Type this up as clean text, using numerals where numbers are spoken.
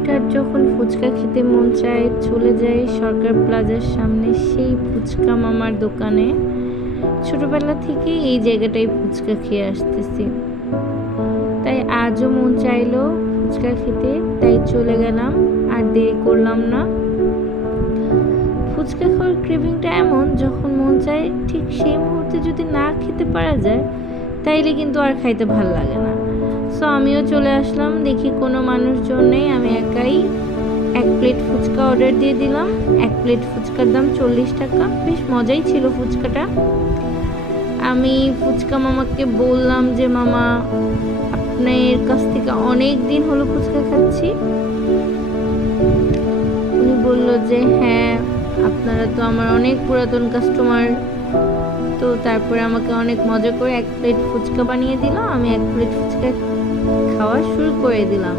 হুটহাট যখন ফুচকা খেতে মন চায় চলে যাই সরকার প্লাজার সামনে সেই ফুচকা মামার দোকানে। ছোটবেলা থেকে এই জায়গাটায় ফুচকা খেয়ে আসতেছি, তাই আজও মন চাইলো ফুচকা খেতে, তাই চলে গেলাম। আর দেরি করলাম না। ফুচকা খাওয়ার ক্রেভিংটা এমন, যখন মন চায় ঠিক সেই মুহূর্তে যদি না খেতে পারা যায় তাইলে কিন্তু আর খাইতে ভাল লাগে না। সো আমিও চলে আসলাম, দেখি কোনো মানুষজন নেই, আমি একাই এক প্লেট ফুচকা অর্ডার দিয়ে দিলাম। এক প্লেট ফুচকার দাম 40 টাকা। বেশ মজাই ছিল ফুচকাটা। আমি ফুচকা মামাকে বললাম যে মামা, আপনার কাছ থেকে অনেক দিন হলো ফুচকা খাচ্ছি। উনি বলল যে হ্যাঁ, আপনারা তো আমার অনেক পুরাতন কাস্টমার। তো তারপরে আমাকে অনেক মজা করে এক প্লেট ফুচকা বানিয়ে দিল। আমি এক প্লেট ফুচকা খাওয়া শুরু করে দিলাম।